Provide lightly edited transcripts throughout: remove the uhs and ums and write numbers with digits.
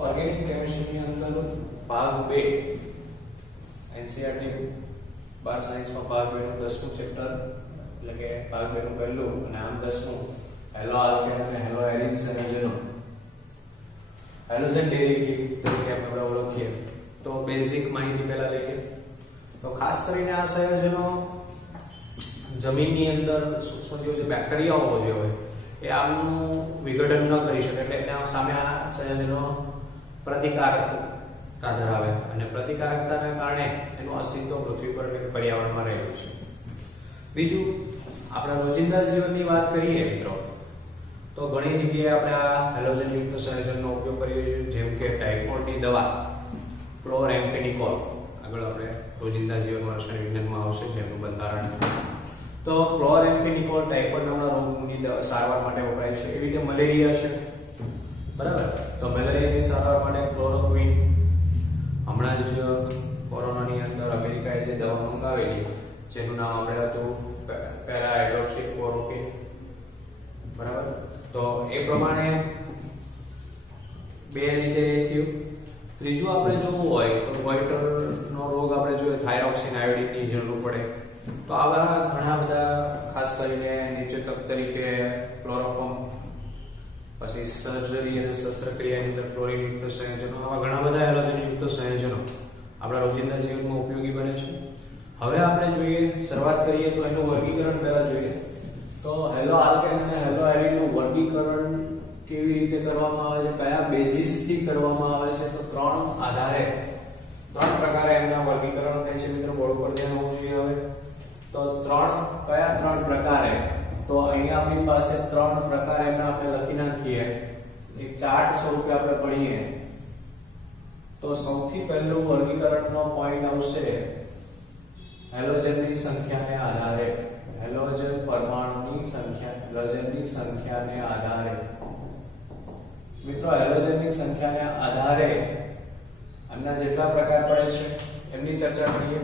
Organic chemistry ની અંદર ભાગ 2 એનસીઈઆરટી 12 સાયન્સ માં ભાગ 2 નું 10મું ચેપ્ટર એટલે કે ભાગ 2 નું પહેલું અને આમ 10મું હેલો આલ્કેન અને હેલો એરિન સંયોજનો હેલોજન ડેરિવેટિવ તરીકે આપણે ઓળખીએ તો બેઝિક માહિતી પહેલા લઈએ તો ખાસ કરીને આ સંયોજનો જમીનની અંદર સૂક્ષ્મજીવો જે બેક્ટેરિયાઓ જે હોય એ આમનું વિઘટન ન કરી શકે એટલે એના સામે આ સંયોજનો પ્રતિકારકતા ધરાવે અને પ્રતિકારકતાને કારણે એનું અસ્તિત્વ પૃથ્વી પર કે પર્યાવરણમાં રહેલું છે. બીજું આપણે રોજિંદા જીવનની વાત કરીએ મિત્રો તો ઘણી જગ્યાએ આપણે આ હેલોજન યુક્ત સંયોજનનો ઉપયોગ કરીએ છીએ જેમ કે ટાઇફોઇડની દવા ક્લોરેમ્ફેનિકોલ આગળ આપણે રોજિંદા જીવનમાં રસાયણ વિજ્ઞાનમાં આવશે જેનું બંધારણ તો ક્લોરેમ્ફેનિકોલ ટાઇફોઇડ નામના રોગની સારવાર માટે વપરાય છે. એવી રીતે મલેરિયા છે બરાબર તો મલેરિયાની સારવાર માટે ક્લોરોક્વિન હમણાં જ કોરોનાની અંદર અમેરિકાએ જે દવા મંગાવેલી જેનું નામ આપણે હતું પેરાહાઇડ્રોક્સીક્લોરોક્વિન બરાબર તો એ પ્રમાણે બે રીતે થયું. ત્રીજું આપણે જોવું હોય તો ગોઈટરનો રોગ આપણે જોઈએ થાઇરોક્સિન આયોડિનની જરૂર પડે તો આવા ઘણા બધા ખાસ કરીને નિચેતક તરીકે ક્લોરોફોર્મ પછી સર્જરી અને શસ્ત્રક્રિયાની અંદર ફ્લોરિન યુક્ત સંયોજનો આવા ઘણા બધા હેલોજન યુક્ત સંયોજનો આપણા રોજિંદા જીવનમાં ઉપયોગી બને છે. હવે આપણે જોઈએ શરૂઆત કરીએ તો એનું વર્ગીકરણ પહેલા જોઈએ તો હેલો આલ્કેન અને હેલો એરિનનું વર્ગીકરણ કેવી રીતે કરવામાં આવે છે કયા બેઝિસ થી કરવામાં આવે છે તો ત્રણ આધારે ત્રણ પ્રકારે એમના વર્ગીકરણ થાય છે મિત્રો બોર્ડ પર ધ્યાન હોવું જોઈએ. હવે તો કયા ત્રણ પ્રકારે તો અહીંયા આપણી પાસે ત્રણ પ્રકાર એમના આપણે લખી નાખીએ એક ચાર્ટ સ્વરૂપે આપણે ભણીએ તો સૌથી પહેલું વર્ગીકરણનો પોઈન્ટ આવશે હેલોજનની સંખ્યાને આધારે હેલોજન પરમાણુની સંખ્યા હેલોજનની સંખ્યાને આધારે મિત્રો હેલોજનની સંખ્યાને આધારે આના જેટલા પ્રકાર પડે છે એમની ચર્ચા કરીએ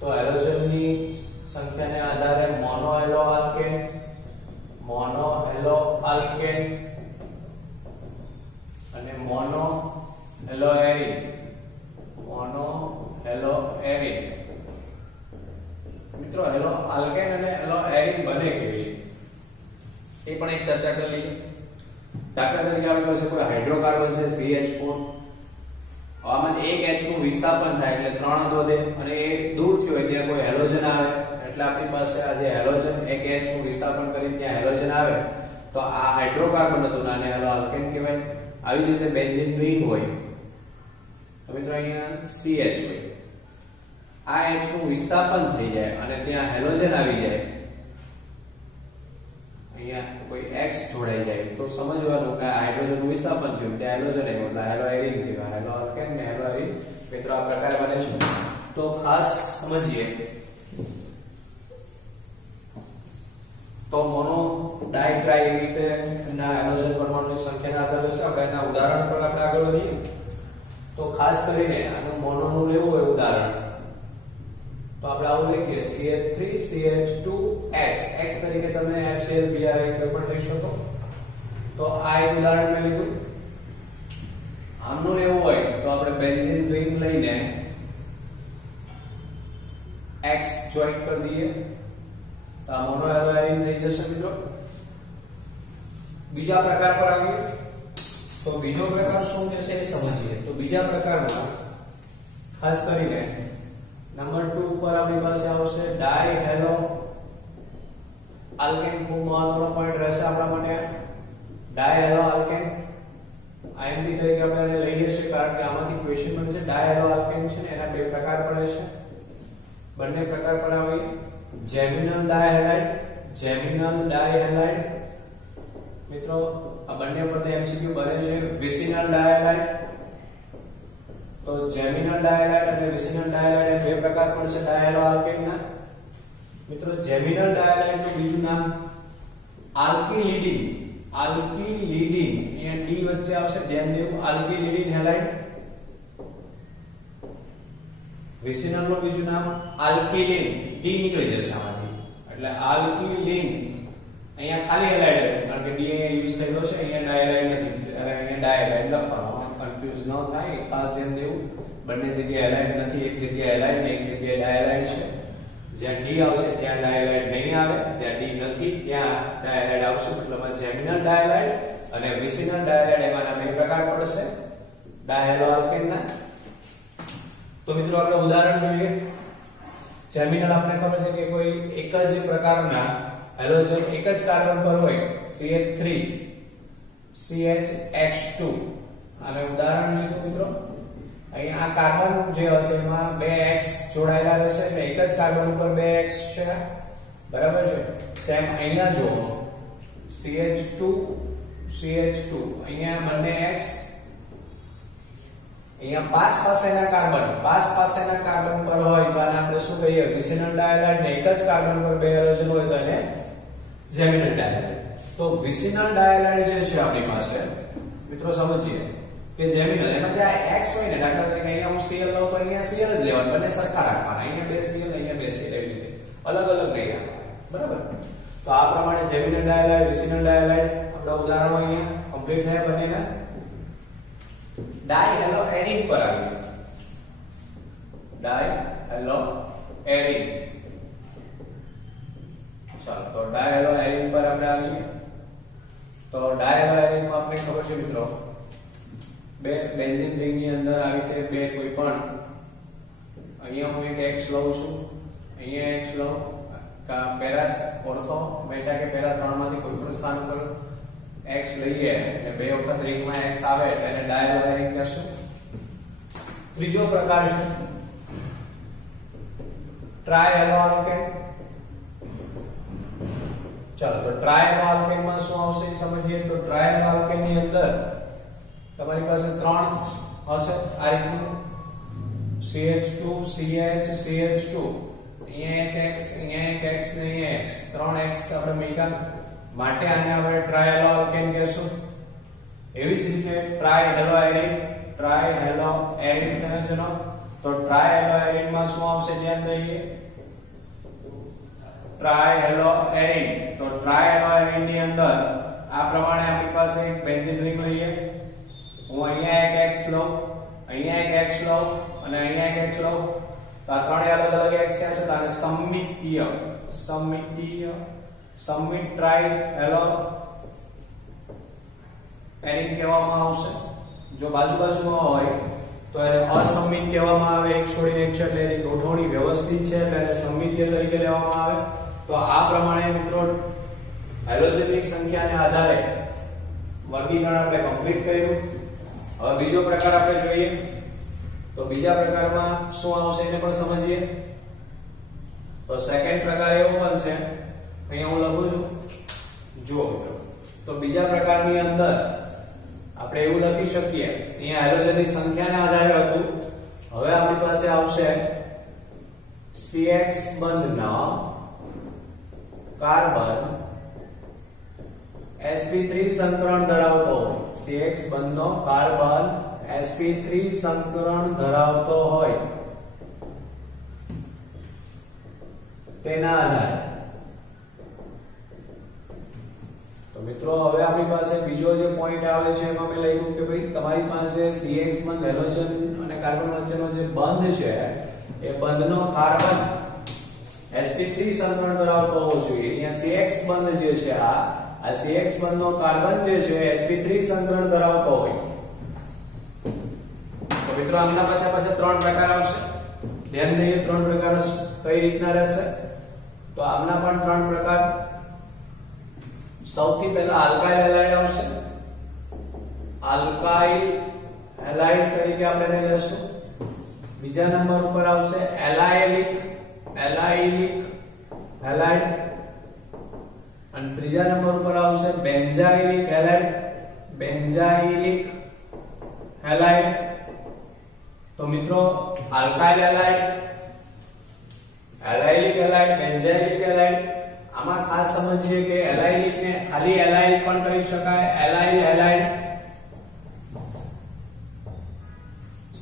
તો હેલોજનની સંખ્યાને આધારે મોનો હેલો આલ્કેન અને મોનો હેલો એરિન મિત્રો હેલો આલ્કેન અને હેલો એરિન બને કેવી એ પણ એક ચર્ચા કરી લઈએ. દાખલા તરીકે આપણી પાસે કોઈ હાઇડ્રોકાર્બન છે CH4 આમાં એક H નું વિસ્થાપન થાય એટલે 3 વધે અને એ દૂર થયો હોય ત્યાં કોઈ હેલોજન આવે એટલે આપણી પાસે આ જે હેલોજન એક H નું વિસ્થાપન કરીને ત્યાં હેલોજન આવે તો આ હાઇડ્રોકાર્બન હતું આને હેલો આલ્કેન કહેવાય. આવી જ રીતે બેન્ઝીન રિંગ હોય તો મિત્રો અહીંયા CH હોય આ H નું વિસ્થાપન થઈ જાય અને ત્યાં હેલોજન આવી જાય અહીંયા કોઈ X જોડાઈ જાય તો સમજવાનું કે હાઇડ્રોજન નું વિસ્થાપન થયું ત્યાં હેલોજન આવ્યો એટલે હેલો એરિન થયું હેલો આલ્કેન ને હેલો એરિન મિત્રો આ પ્રકાર બને છે. તો ખાસ સમજીએ તો મોનો ડાઈ ટ્રાઈ એવી રીતે ના હેલોજન પરમાણુની સંખ્યાના આધારે છે આપણે એના ઉદાહરણ પર આપણે આગળ વધીએ તો ખાસ કરીને આનું મોનોનું લેવું હોય ઉદાહરણ તો આપણે આવું લઈએ CH3CH2X X તરીકે તમે FCl Br કોઈ પણ લઈ શકો તો આ એક ઉદાહરણ મેં લીધું. આમનું લેવું હોય તો આપણે બેન્ઝીન રિંગ લઈને X જોઈન્ટ કરી દઈએ તો આ મોનો હેલો એરિન થઈ જશે મિત્રો. બીજા પ્રકાર પર આવીએ તો બીજો પ્રકાર શું છે એ સમજીએ તો બીજા પ્રકારમાં ખાસ કરીને નંબર 2 પર આપણી પાસે આવશે ડાઈ હેલો આલ્કેન. ખૂબ મહત્વનો પોઈન્ટ રહેશે આપણા માટે ડાઈ હેલો આલ્કેન આઈએમપી તરીકે આપણે લઈએ છીએ કારણ કે આમાંથી ક્વેશ્ચન બને છે. ડાઈ હેલો આલ્કેન છે ને એના બે પ્રકાર પડે છે બંને પ્રકાર પર આવીએ જેમિનલ ડાયહેલાઇડ મિત્રો આ બંને પર MCQ બને છે. વિસિનલ ડાયહેલાઇડ તો જેમિનલ ડાયહેલાઇડ અને વિસિનલ ડાયહેલાઇડ બે પ્રકાર પડશે ડાયહેલો આલ્કેનના મિત્રો. જેમિનલ ડાયહેલાઇડ નું બીજું નામ આલ્કિલિડિન અહીંયા D વચ્ચે આવશે ધ્યાન દેવું આલ્કિલિડિન હેલાઇડ. વિસિનલ નું બીજું નામ આલ્કિલિન D નીકળી જશે આમાંથી એટલે આલ્કિલિન અહીંયા ખાલી એલાઇડ હતું કારણ કે ડી અહીંયા યુઝ થયેલો છે, અહીંયા ડાયલાઇડ નથી, અહીંયા ડાયલાઇડ લખવાનો, કન્ફ્યુઝ ન થાય ખાસ ધ્યાન દેવું. બંને જગ્યાએ એલાઇડ નથી, એક જગ્યાએ એલાઇડ ને એક જગ્યાએ ડાયલાઇડ છે. જ્યાં ડી આવશે ત્યાં ડાયલાઇડ નહીં આવે, જ્યાં ડી નથી ત્યાં ડાયલાઇડ આવશે. મતલબ જેમિનલ ડાયલાઇડ અને વિસિનલ ડાયલાઇડ એમાંના બે પ્રકાર પડશે ડાયહેલો આલ્કેનના. તો મિત્રો આપણે ઉદાહરણ જોઈએ. જેમિનલ આપણે ખબર છે કે કોઈ એક જ પ્રકારના હેલોજન એક જ કાર્બન પર હોય, CH3 CHX2. આને ઉદાહરણ લીધું મિત્રો. અહીં આ કાર્બન જે હશે એમાં બે X જોડાયેલા રહેશે એટલે એક જ કાર્બન ઉપર બે X છે, બરાબર છે. સેમ અહીંયા જો CH2 CH2 અહીંયા બંને X, અહીંયા પાસેના કાર્બન પર હોય તો આને આપણે શું કહીએ? વિસિનલ ડાયલાઇડ. ને એક જ કાર્બન પર બે હેલોજન હોય તો એને જેમિનલ ડાયલાઇડ. તો વિસિનલ ડાયલાઇડ જે છે આપણી પાસે મિત્રો સમજીએ કે જેમિનલ એમાં જે આ X હોય ને, દાખલા તરીકે અહીંયા હું Cl લઉં તો અહીંયા Cl જ લેવાનું, બંને સરખા રાખવાના. અહીંયા બે Cl અહીંયા બે Cl, એવી રીતે અલગ અલગ નહીં રાખવાના, બરાબર. તો આ પ્રમાણે જેમિનલ ડાયલાઇડ વિસિનલ ડાયલાઇડ આપણા ઉદાહરણો અહીંયા કમ્પ્લીટ થયા બંનેના. ડાયહેલો એરીન પર આવીએ. ડાયહેલો એરીન. ચાલો તો ડાયહેલો એરીન પર આપણે આવીએ. તો ડાયહેલો એરીન માં આપણે ખબર છે મિત્રો, બે બેન્ઝીન રિંગની અંદર આવી રીતે બે કોઈ પણ, અહીંયા હું એક X લઉં છું, અહીંયા X લઉં, પેરા ઓર્થો બેટા કે પેરા ત્રણમાંથી કોઈ પણ સ્થાન ઉપર X લઈએ એટલે બે વખત રિંગમાં X આવે એટલે એને ડાયહેલો એરીન કહેશું. ત્રીજો પ્રકાર છે ટ્રાયહેલો આલ્કેન. ચાલો તો ટ્રાયહેલો આલ્કેન માં શું આવશે સમજીએ. તો ટ્રાયહેલો આલ્કેન ની અંદર તમારી પાસે ત્રણ હશે આ રીતનું, CH2 CH CH2, અહીંયા એક X, અહીંયા એક X ને અહીંયા X, ત્રણ X આપણે મૂક્યા માટે આને આપણે ટ્રાયહેલો આલ્કેન કહેશું. એવી જ રીતે ટ્રાયહેલો એરીન સંયોજનો. તો ટ્રાયહેલો એરીન માં શું આવશે ધ્યાન દઈએ. ટ્રાયહેલો એરીન, તો ટ્રાયહેલો એરીન ની અંદર આ પ્રમાણે આપણી પાસે એક બેન્ઝીન રિંગ લઈએ. હું અહીંયા એક X લઉં, અહીંયા એક X લઉં અને અહીંયા એક X લઉં. તો આ ત્રણેય અલગ અલગ X થશે તો આને સમમિત ટ્રાયહેલો એરીન કહેવામાં આવશે. જો બાજુમાં હોય તો એને અસમિત કહેવામાં આવે. એક છોડીને એક છે એટલે એની ગોઠવણી વ્યવસ્થિત છે એટલે એને સમમિતીય તરીકે લેવામાં આવે. તો આ પ્રમાણે મિત્રો હેલોજનની સંખ્યાને આધારે વર્ગીકરણ આપણે કમ્પ્લીટ કર્યું. હવે બીજો પ્રકાર આપણે જોઈએ. તો બીજા પ્રકારમાં શું આવશે એને પણ સમજીએ. તો સેકન્ડ પ્રકાર એવો બનશે, અહીંયા હું લખું છું જો મિત્રો. તો બીજા પ્રકારની અંદર આપણે એવું લખી શકીએ, અહીંયા હેલોજનની સંખ્યાના આધારે હતું. હવે આપણી પાસે આવશે CX બંધના કાર્બન sp3 સંકરણ ધરાવતો હોય. CX બંધનો કાર્બન sp3 સંકરણ ધરાવતો હોય તેના આધારે. તો મિત્રો હવે આપણી પાસે બીજો જે પોઈન્ટ આવે છે એમાં મેં લખ્યું કે ભાઈ તમારી પાસે CX બંધ હેલોજન અને કાર્બન વચ્ચેનો જે બંધ છે એ બંધનો કાર્બન sp3 સંકરણ ધરાવતો હોવો જોઈએ. અહીંયા CX બંધ જે છે આ CX બંધનો કાર્બન જે છે sp3 સંકરણ ધરાવતો હોય. તો મિત્રો આમના પાછળ ત્રણ પ્રકાર આવશે. ધ્યાન દઈએ ત્રણ પ્રકાર કઈ રીતના રહેશે. તો આમના પણ ત્રણ પ્રકાર. સૌથી પહેલા આલ્કાઇલ હેલાઇડ આવશે. આલ્કાઇલ હેલાઇડ તરીકે આપણે એને લેશું. બીજા નંબર ઉપર આવશે એલાયલિક હેલાઇડ અને ત્રીજા નંબર ઉપર આવશે બેન્ઝાઇલિક હેલાઇડ. તો મિત્રો alkyl halide, એલાયલિક halide, benzylic halide, આમાં ખાસ સમજીએ કે એલાયલિક ને ખાલી એલાઇલ પણ કહી શકાય, એલાઇલ હેલાઇડ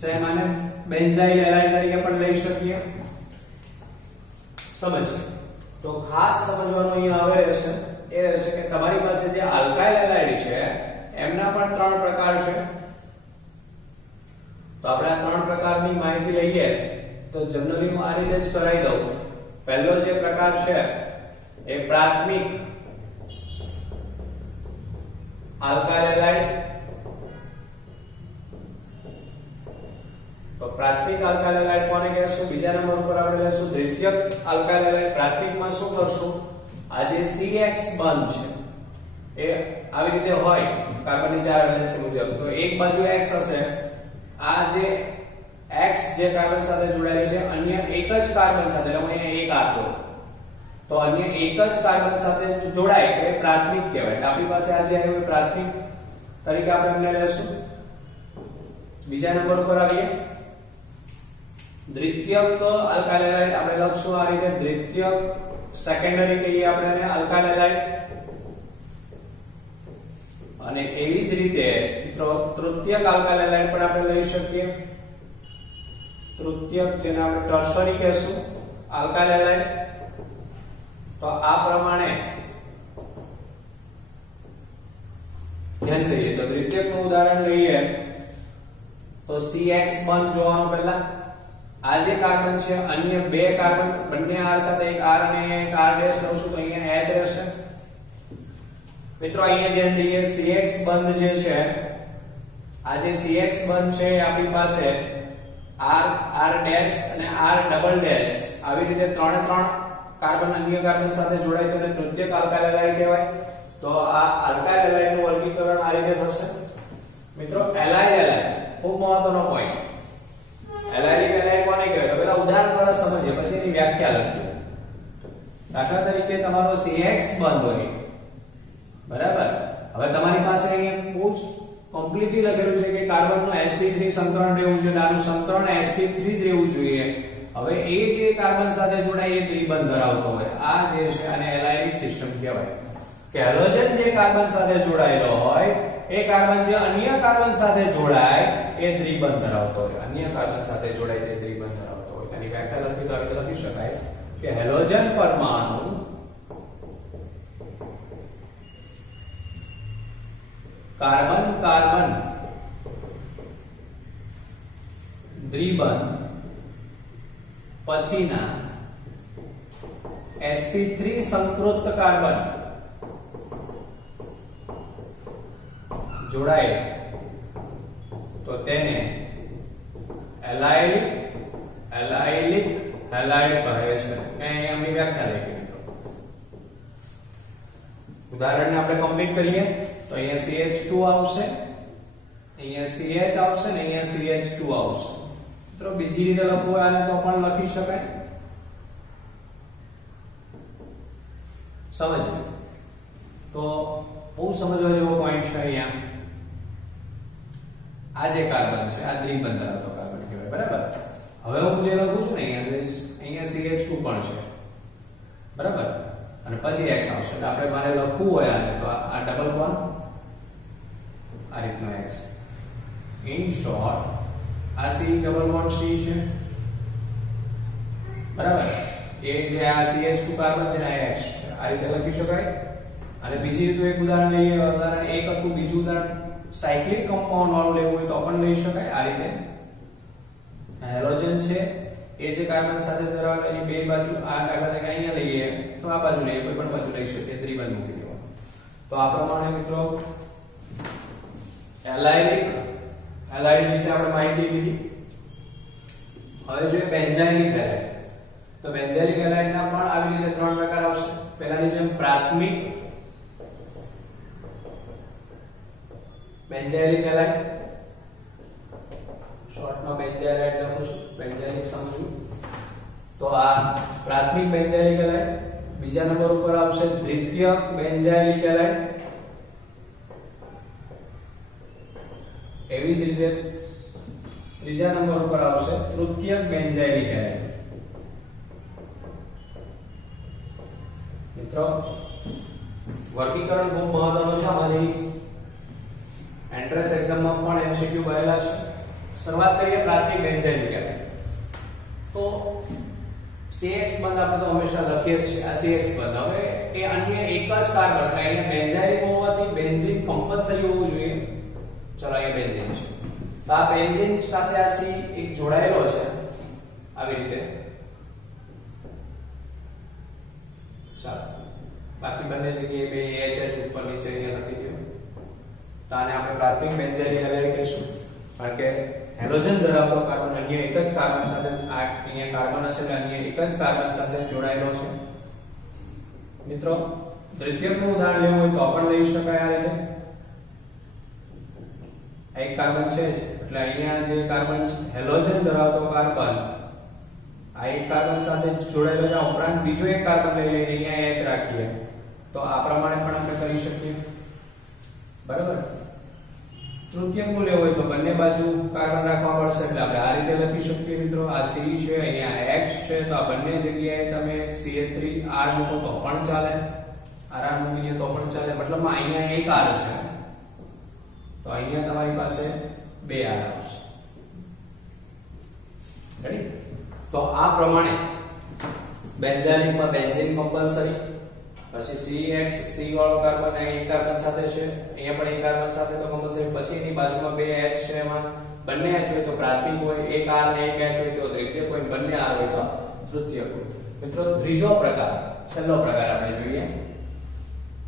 સેમ આને બેન્ઝાઇલ હેલાઇડ તરીકે પણ લઈ શકીએ. સમજીએ તો ખાસ સમજવાનું અહીંયા આવે રહેશે એ રહેશે તમારી પાસે જે આલ્કાઇલ હેલાઇડ છે એમના પણ 3 પ્રકાર છે. તો આપણે આ 3 પ્રકારની માહિતી લઈએ તો જનરલી હું આ રીતે જ કરાવી દઉં. પહેલો જે પ્રકાર છે એ પ્રાથમિક આલ્કાઇલ હેલાઇડ. તો પ્રાથમિક આલ્કાઇલ હેલાઇડ કોને કહેશું? બીજા નંબર પર આપણે લેશું દ્વિતીયક આલ્કાઇલ હેલાઇડ. પ્રાથમિકમાં શું કરશું? આ જે CX બંધ છે એ આવી રીતે હોય કાર્બનની 4 વેલેન્સી મુજબ. તો એક બાજુ X હશે. આ જે X જે કાર્બન સાથે જોડાયેલી છે અન્ય એક જ કાર્બન સાથે, એટલે હું અહીંયા એક આપો તો અન્ય એક જ કાર્બન સાથે જોડાય તો એ પ્રાથમિક કહેવાય. આપણી પાસે આ જે આવ્યું પ્રાથમિક તરીકે આપણે એમને લેશું. બીજા નંબર પર આવીએ દ્વિતીયક આલ્કાઇલ હેલાઇડ. આપણે લખશું આ રીતે દ્વિતીયક, સેકન્ડરી કહીએ આપણે એને આલ્કાઇલ હેલાઇડ. અને એવી જ રીતે મિત્રો તૃતીયક આલ્કાઇલ હેલાઇડ પણ આપણે લઈ શકીએ. તૃતીયક જેને આપણે ટર્શરી કહેશું આલ્કાઇલ હેલાઇડ. તો આ પ્રમાણે ધ્યાન દઈએ તો દ્વિતીયકનું ઉદાહરણ લઈએ તો CX બંધ જોવાનો. પહેલા આ જે કાર્બન છે અન્ય બે કાર્બન બંને R સાથે એક R અને એક R ડેશ લઉં છું તો અહીંયા H રહેશે. મિત્રો અહીંયા ધ્યાન દઈએ CX બંધ જે છે આ જે CX બંધ છે આપણી પાસે R R ડેશ અને R ડબલ ડેશ આવી રીતે 3 કાર્બન અન્ય કાર્બન સાથે જોડાય તો એને તૃતીયક આલ્કાઇલ હેલાઇડ કહેવાય. તો આ આલ્કાઇલ હેલાઇડ નું વર્ગીકરણ આ રીતે થશે. મિત્રો એલાઇલ હેલાઇડ ખૂબ મહત્વનો પોઈન્ટ. એલાઇલિક હેલાઇડ કોને કહેવાય? તો પહેલા ઉદાહરણ દ્વારા સમજીએ પછી એની વ્યાખ્યા લખીએ. દાખલા તરીકે તમારો CX બંધ હોય બરાબર. હવે તમારી પાસે અહીંયા ખૂબ કમ્પ્લીટલી લખેલું છે કે કાર્બનનું sp3 સંકરણ રહેવું જોઈએ, આનું સંકરણ sp3 જ રહેવું જોઈએ. હવે એ જે કાર્બન સાથે જોડાય એ ત્રિબંધ ધરાવતો હોય આ જે છે આને એલાઇલિક સિસ્ટમ કહેવાય. કે હેલોજન જે કાર્બન સાથે જોડાયેલો હોય એ કાર્બન જે અન્ય કાર્બન સાથે જોડાય એ ત્રિબંધ ધરાવતો હોય. અન્ય કાર્બન સાથે જોડાય તે ત્રિબંધ ધરાવતો હોય. તેની વ્યાખ્યા લખી તો આવી લખી શકાય કે હેલોજન પરમાણુ કાર્બન કાર્બન દ્વિબંધ પછીના sp3 સંકૃત કાર્બન જોડાય તો તેને એલાઇલિક હેલાઇડ કહે છે. અહીં એમની વ્યાખ્યા લખી મિત્રો. ઉદાહરણને આપણે કમ્પ્લીટ કરીએ તો અહીંયા CH2 આવશે, અહીંયા CH આવશે ને અહીંયા CH2 આવશે. મિત્રો બીજી રીતે લખવું આને તો પણ લખી શકાય. સમજ તો બહુ સમજવા જેવો પોઈન્ટ છે. અહીંયા આ જે કાર્બન છે આ દ્વિબંધ ધરાવતો કાર્બન કહેવાય બરાબર. હવે હું જે લખું છું ને અહીંયા CH2 પણ છે બરાબર અને પછી X આવશે. એટલે આપણે મારે લખવું હોય આને તો આ ડબલ બોન્ડ આ રીતનો X. ઇન શોર્ટ આ C ડબલ બોન્ડ C છે બરાબર. એ જે આ CH2 કાર્બન છે આ X છે. આ રીતે લખી શકાય. અને બીજી રીતે એક ઉદાહરણ લઈએ. ઉદાહરણ એક હતું. બીજું ઉદાહરણ સાયક્લિક કમ્પાઉન્ડ વાળું લેવું હોય તો પણ લઈ શકાય. આ રીતે હેલોજન છે એ જે કાર્બન સાથે ધરાવે એની બે બાજુ આ દાખલા તરીકે અહીંયા લઈએ તો આ બાજુ લઈએ કોઈ પણ બાજુ લઈ શકીએ ત્રિબંધ મૂકી દેવાનો. તો આ પ્રમાણે મિત્રો એલાઇલિક હેલાઇડ વિશે આપણે માહિતી લીધી. હવે જોઈએ બેન્ઝાઇલિક હેલાઇડ. તો બેન્ઝાઇલિક હેલાઇડના પણ આવી રીતે 3 પ્રકાર આવશે. પહેલાની જેમ પ્રાથમિક બેન્ઝાઇલિક હેલાઇડ, શોર્ટમાં બેન્ઝાઇલાઇડ લખું છું, બેન્ઝાઇલિક સમજવું તો આ પ્રાથમિક બેન્ઝાઇલિક હેલાઇડ. બીજા નંબર ઉપર આવશે દ્વિતીયક બેન્ઝાઇલિક હેલાઇડ. એવી જ રીતે ત્રીજા નંબર ઉપર આવશે તૃતીયક બેન્ઝાઇલિક હેલાઇડ. મિત્રો વર્ગીકરણ ખૂબ મહત્વનું છે. આમાંથી એન્ટ્રન્સ એક્ઝામમાં પણ MCQ બનેલા છે. શરૂઆત કરીએ પ્રાથમિક બેન્ઝાઇલિક હેલાઇડ. તો CX બંધ આપણે તો હંમેશા લખીએ જ છે આ CX બંધ. હવે એ અન્ય એક જ કાર્બન એટલે અહીંયા બેન્ઝાઇન હોવાથી બેન્ઝીન કમ્પલસરી હોવું જોઈએ. ચલો અહીંયા બેન્ઝીન છે તો આ બેન્ઝીન સાથે આ C એક જોડાયેલો છે આવી રીતે. ચાલો બાકી બંને જગ્યાએ બે HH ઉપર નીચે અહીંયા લખી દો. તો આને આપણે પ્રાથમિક બેન્ઝાઇન હેલાઇડ કહીશું કારણ કે હેલોજન ધરાવતો કાર્બન અહીંયા એક જ કાર્બન સાથે આ અહીંયા કાર્બન હશે એટલે અહીંયા એક જ કાર્બન સાથે જોડાયેલો છે. મિત્રો દ્વિતીયકનું ઉદાહરણ લેવું હોય તો પણ લઈ શકાય આ રીતે. એક કાર્બન છે એટલે અહીંયા જે કાર્બન હેલોજન ધરાવતો કાર્બન આ એક કાર્બન સાથે જોડાયેલો છે. ઉપરાંત બીજો એક કાર્બન લઈ લઈએ અહીંયા H રાખીએ તો આ પ્રમાણે પણ આપણે કરી શકીએ. બરાબર. તૃતીયકનું લેવું હોય તો બંને બાજુ કાર્બન રાખવા પડશે એટલે આપણે આ રીતે લખી શકીએ મિત્રો. આ C છે અહીંયા H છે તો આ બંને જગ્યાએ તમે CH3R મૂકો તો પણ ચાલે. R મૂકીએ તો પણ ચાલે. મતલબમાં અહીંયા એક R છે તો અહીંયા તમારી પાસે બે R આવશે. રેડી. તો આ પ્રમાણે બેન્ઝાઇનમાં બેન્ઝીન કમ્પલસરી, પછી CX C વાળો કાર્બન એક કાર્બન સાથે છે, અહીંયા પણ એક કાર્બન સાથે તો કમ્પલસરી. પછી એની બાજુમાં બે H છે એમાં બંને H હોય તો પ્રાથમિક હોય, એક R ને એક H હોય તો દ્વિતીયક હોય, બંને R હોય તો તૃતીયક હોય. મિત્રો ત્રીજો પ્રકાર છેલ્લો પ્રકાર આપણે જોઈએ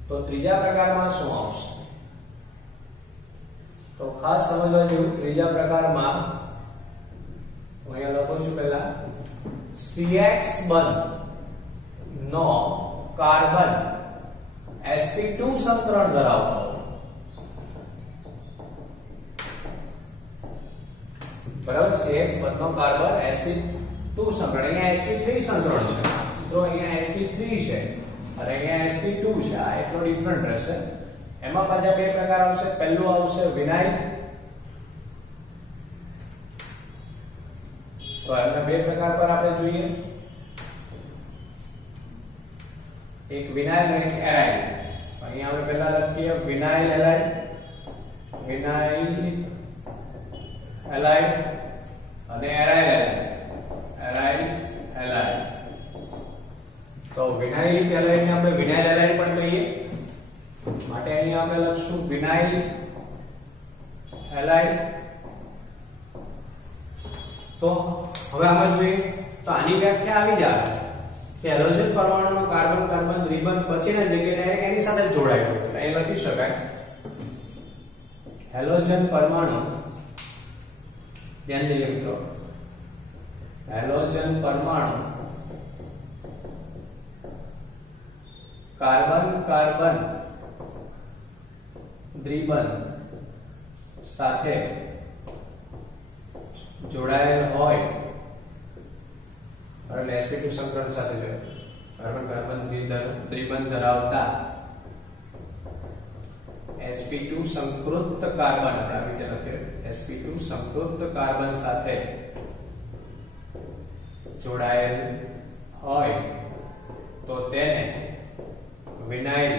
તો ત્રીજા પ્રકારમાં શું આવશે તો ખાસ સમજવા જેવું. ત્રીજા પ્રકારમાં હું અહીંયા લખું છું પહેલા CX બંધ નો કાર્બન sp2 સંકરણ ધરાવતો બરાબર. CX બંધનો કાર્બન sp2 સંકરણ, અહીંયા sp3 સંકરણ છે તો અહીંયા sp3 છે અને અહીંયા sp2 છે. આ એટલો ડિફરન્ટ રહેશે. એમાં પાછા બે પ્રકાર આવશે. પહેલું આવશે વિનાઇલ. તો એના બે પ્રકાર પર આપણે જોઈએ. એક વિનાઇલ અને એક એરાઇલ. અહીંયા આપણે પહેલા લખીએ વિનાઇલ એલાઇડ, વિનાઇલ એલાઇડ અને એરાઇલ એલાઇડ, એરાઇલ એલાઇડ. તો વિનાઇલ એલાઇડ ને આપણે વિનાઇલ એલાઇડ પણ કહીએ માટે અહીંયા આપણે લખશું વિનાઇલ એલાઇડ. તો હવે આમાં જોઈએ તો આની વ્યાખ્યા આવી જાય કે હેલોજન પરમાણુનો કાર્બન કાર્બન દ્વિબંધ પછીના જગ્યાએ ડાયરેક્ટ એની સાથે જ જોડાયેલો એટલે અહીં લખી શકાય હેલોજન પરમાણુ. ધ્યાન દઈએ મિત્રો, હેલોજન પરમાણુ કાર્બન કાર્બન દ્વિબંધ સાથે જોડાયેલ હોય અને sp2 સંકરણ સાથે જોડાયેલ કાર્બન કાર્બન દ્વિબંધ ધરાવતા sp2 સંકૃત કાર્બન આપણે આવી રીતે લખીએ sp2 સંકૃત કાર્બન સાથે જોડાયેલ હોય તો તેને વિનાઇલ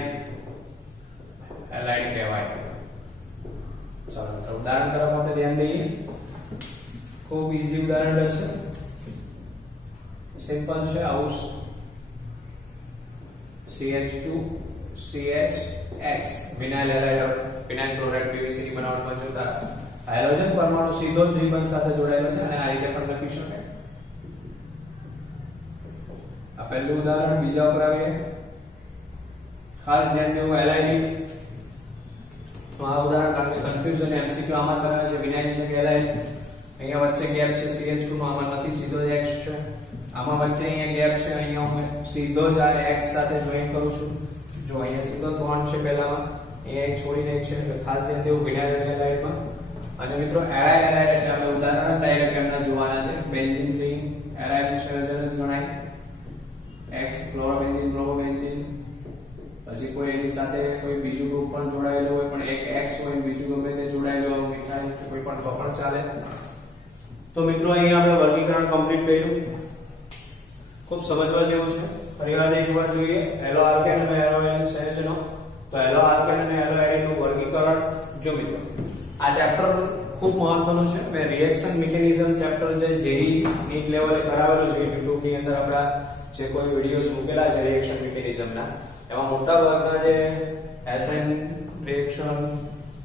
એલાઇડ કહેવાય. ચાલો મિત્રો ઉદાહરણ તરફ આપણે ધ્યાન દઈએ. ખૂબ ઈઝી ઉદાહરણ રહેશે. સિમ્પલ છે. આવું CH2 CHX vinyl allied vinyl chloride PVC ની બનાવટમાં જોતા હાઇડ્રોજન પરમાણુ સીધો દ્વિબંધ સાથે જોડાયેલો છે અને આ રીતે પણ લખી શકાય. આ પહેલું ઉદાહરણ. બીજા ઉપર આવીએ. ખાસ ધ્યાન દેવું એલાઇડ આ ઉદાહરણ કારણ કે કન્ફ્યુઝન MCQ આમાં કરાવે છે વિનાઇલ છે કે એલાઇડ. અહીંયા વચ્ચે ગેપ છે CH2 નો, આમાં નથી, સીધો જ X છે. આમાં વચ્ચે અહીંયા ગેપ છે, અહીંયા હું સીધો જ આ X સાથે જોઈન કરું છું. જો અહીંયા સીધો બોન્ડ છે પહેલામાં, અહીંયા એક છોડીને એક છે એટલે ખાસ ધ્યાન દેવું વિનાઇલ એલાઇડમાં. અને મિત્રો એરાઇલ એલાઇડ એટલે આપણે ઉદાહરણ ડાયરેક્ટ એમના જોવાના છે. બેન્ઝીન રિંગ એરાઇલ સંયોજન જ ગણાય. X ક્લોરોબેન્ઝીન ક્લોરોબેન્ઝીન, પછી કોઈ એની સાથે કોઈ બીજું ગ્રુપ પણ જોડાયેલું હોય પણ એક X હોય બીજું ગમે તે જોડાયેલું હોય મિથાઇલ કોઈ પણ તો પણ ચાલે. તો મિત્રો અહીંયા આપણે વર્ગીકરણ કમ્પ્લીટ કર્યું. ખૂબ સમજવા જેવું છે. ફરીવાર એકવાર જોઈએ એલો આલ્કેન અને એલો એરિન સંયોજનો. તો એલો આલ્કેન અને એલો એરિન નું વર્ગીકરણ જો મિત્રો આ ચેપ્ટર ખૂબ ખૂબ મહત્વનું છે. મેં રિએક્શન મિકેનિઝમ ચેપ્ટર જે જેઈ નીટ લેવલે કરાવેલું છે YouTube ની અંદર આપણા જે કોઈ વિડિયોઝ મૂકેલા છે રિએક્શન મિકેનિઝમના, એમાં મોટા ભાગના જે એસએન રિએક્શન,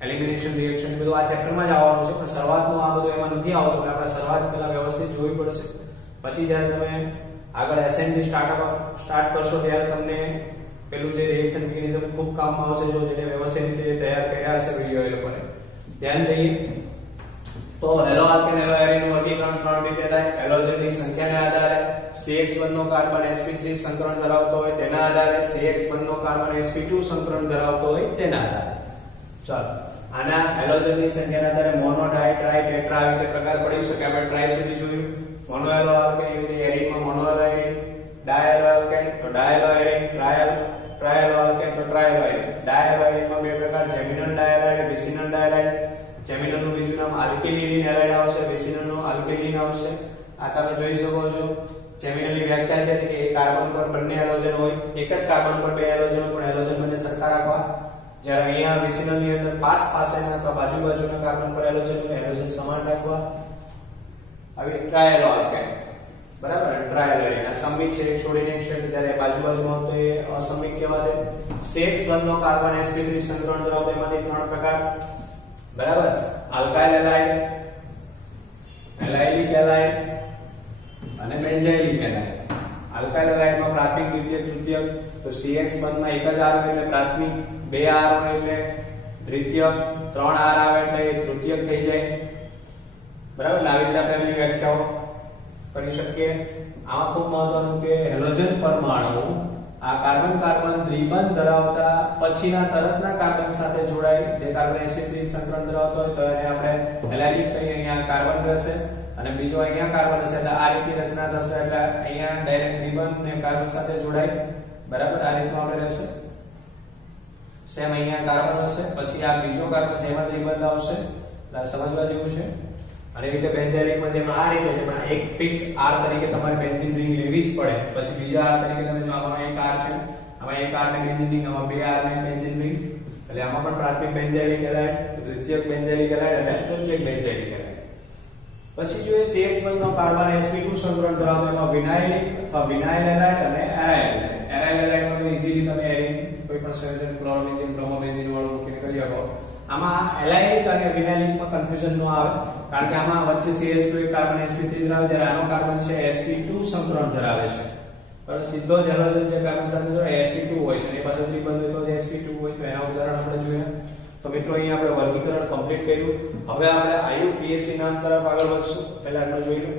એલિમિનેશન રિએક્શન બધું આ ચેપ્ટરમાં જ આવવાનું છે, પણ શરૂઆતમાં આ બધું એમાં નથી આવતું. આપણે શરૂઆત પહેલા વ્યવસ્થિત જોવી પડશે, પછી જ્યારે તમે આગળ એસએન થી સ્ટાર્ટ કરશો ત્યારે તમને પેલું જે રિએક્શન મિકેનિઝમ ખૂબ કામમાં આવશે. જો જેને વ્યવસ્થિત રીતે તૈયાર કર્યા હશે વિડિયો એ લોકોને ધ્યાન દઈએ તો હેલો આલ્કેન હેલો એરીનું વર્ગીકરણ 3 રીતે થાય. હેલોજનની સંખ્યાને આધારે CH1 નો કાર્બન sp3 સંકરણ ધરાવતો હોય તેના આધારે, CH1 નો કાર્બન sp2 સંકરણ ધરાવતો હોય તેના આધારે. ચાલો આના હેલોજનની સંખ્યાના આધારે મોનો, ડાઈ, ટ્રાઈ, ટેટ્રા આવી રીતે પ્રકાર પડી શકે. આપણે ટ્રાઈ સુધી જોયું. મોનો હેલો આલ્કેન એટલે એરીનમાં મોનો હેલો એરીન, ડાઈ હેલો આલ્કેન તો ડાઈ હેલો એરીન, ટ્રાઈ હેલો આલ્કેન તો ટ્રાઈ હેલો એરીન. ડાઈ હેલો એરીનમાં બે પ્રકાર, જેમિનલ ડાયહાઇડ, વિસિનલ ડાયહાઇડ. જેમિનલ નું બીજું નામ આલ્કેલિન હેલાઇડ આવશે, વિસિનલ નું આલ્કેલિન આવશે. આ તમે જોઈ શકો છો. જેમિનલ ની વ્યાખ્યા છે કે એક કાર્બન પર બંને હેલોજન હોય, એક જ કાર્બન પર બે હેલોજન પણ હેલોજન બંને સરખા રાખવા. જ્યારે અહીંયા વિસિનલ ની અંદર પાસેના અથવા બાજુના કાર્બન પર હેલોજન હોય, હેલોજન સમાન રાખવા. આવી ટ્રાયલ આલ્કેન બરાબર, ટ્રાયલ એરીન આ સંમિત છે, એક છોડીને એક છે, જ્યારે બાજુમાં તો એ અસંમિત કહેવાય. CH1 નો કાર્બન sp3 સંકરણ ધરાવતો એમાંથી ત્રણ પ્રકાર બરાબર, આલ્કાઇલ હેલાઇડ, એલાઇલિક હેલાઇડ અને બેન્ઝાઇલિક હેલાઇડ. આલ્કાઇલ હેલાઇડમાં પ્રાથમિક, દ્વિતીયક, તૃતીયક. તો CH1 માં એક જ R હોય એટલે પ્રાથમિક, બે R હોય એટલે દ્વિતીયક, ત્રણ R આવે એટલે એ તૃતીયક થઈ જાય બરાબર. આવી રીતે આપણે એની વ્યાખ્યાઓ કરી શકીએ. આમાં ખૂબ મહત્વનું કે હેલોજન પરમાણુ આ કાર્બન કાર્બન દ્વિબંધ ધરાવતા પછીના તરતના કાર્બન સાથે જોડાય, જે કાર્બન sp3 સંકરણ ધરાવતો હોય તો એને આપણે એલાઇલિક કહીએ. અહીંયા કાર્બન રહેશે અને બીજો અહીંયા કાર્બન હશે એટલે આ રીતની રચના થશે, એટલે અહીંયા ડાયરેક્ટ દ્વિબંધ ને કાર્બન સાથે જોડાય બરાબર. આ રીતનું આપણે રહેશે. સેમ અહીંયા કાર્બન હશે, પછી આ બીજો કાર્બન છે એમાં દ્વિબંધ આવશે, એટલે સમજવા જેવું છે. અને રીતે બેન્ઝાઇલિકમાં જેમ આ રીતે છે, પણ એક ફિક્સ R તરીકે તમારે બેન્ઝીન રિંગ લેવી જ પડે. પછી બીજા R તરીકે તમે જો આમાં એક R છે, આમાં એક R ને બેન્ઝીન રિંગ, આમાં બે R ને બેન્ઝીન રિંગ, એટલે આમાં પણ પ્રાથમિક બેન્ઝાઇલિક હેલાઇડ, દ્વિતીયક બેન્ઝાઇલિક હેલાઇડ અને તૃતીયક બેન્ઝાઇલિક હેલાઇડ. પછી જો એ CH1 નો કાર્બન sp2 સંકરણ ધરાવતો એમાં વિનાઇલિક અથવા વિનાઇલ હેલાઇડ અને એરાઇલ હેલાઇડ. એરાઇલ હેલાઇડમાં તો ઈઝીલી તમે એરીન કોઈ પણ સંયોજન ક્લોરોબેન્ઝીન, બ્રોમોબેન્ઝીન વાળું મૂકીને કરી શકો. આમાં એલાઇલિક અને વિનાઇલિકમાં કન્ફ્યુઝન ન આવે, કારણ કે આમાં વચ્ચે CH2 એક કાર્બન sp3 ધરાવે, જ્યારે આનો કાર્બન છે sp2 સંકરણ ધરાવે છે. પણ સીધો જ હેલોજન જે કાર્બન સાથે જોડાય sp2 હોય છે, એ પાછો દ્વિબંધ હોય તો sp2 હોય. તો એના ઉદાહરણ આપણે જોઈએ. તો મિત્રો અહીંયા આપણે વર્ગીકરણ કમ્પ્લીટ કર્યું. હવે આપણે IUPAC નામ તરફ આગળ વધશું. પહેલા આપણે જોઈ લઈએ